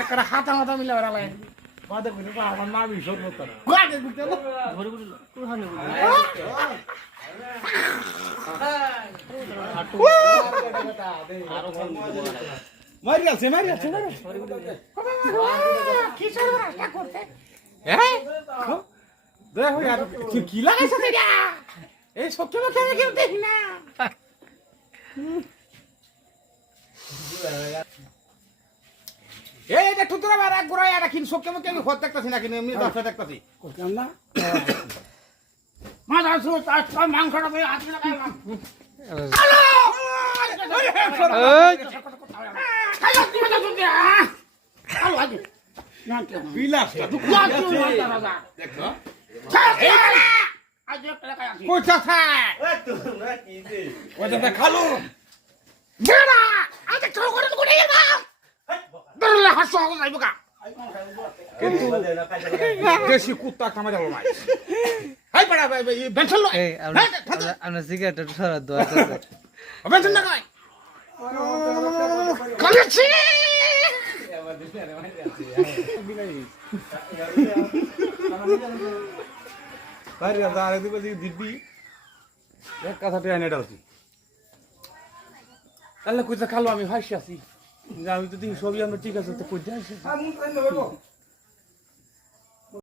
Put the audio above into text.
একটা হাতা মাথা মিলে ওরা লাগে বাদে করে আমার মা বিশোর মতো গাড়ি ঘুরতে ঘুরে ঘুরে কোথানে মারি আছে কি সর্বনাশটা করতে হ্যাঁ দেখো यार তুই কি লাগাইছ এটা এই সত্যি না কেন কেউ দেখি না এই এটা টুতরা মারা গোড়া এটা কিন সত্যি না কেন খত দেখতাছি না কিন এমনি দশটা দেখতাছি করতাম না মা দাসু তার সব মাংসটা দিয়ে হাত লাগাই হ্যালো হ্যালো কি মজা তুই হ্যালো আগে না কি বিলাসটা তুই কোয়া তুই দাদা দেখো আজ একটা লাগাই আছে কোথা থাকে ওই তোমরা কি দে ওটা খালো বেড়া আজ খাও করে কোড়ে যা দরলা হাসো যাইব কা কিন্তু দেশি কুত্তা কামা যাবো না হাই পড়া বেনছল এই আমরা সিগারেট সরা দোয়া করতে বেনছল না কই কলেছি বাইরে যা আরে দিবে দিবি এক কথাতে আইনাটা হচ্ছে তাহলে কইতে খালো আমি হাসি আছি আমি তো দেখি সবই আমরা ঠিক আছে তো কই যাইছি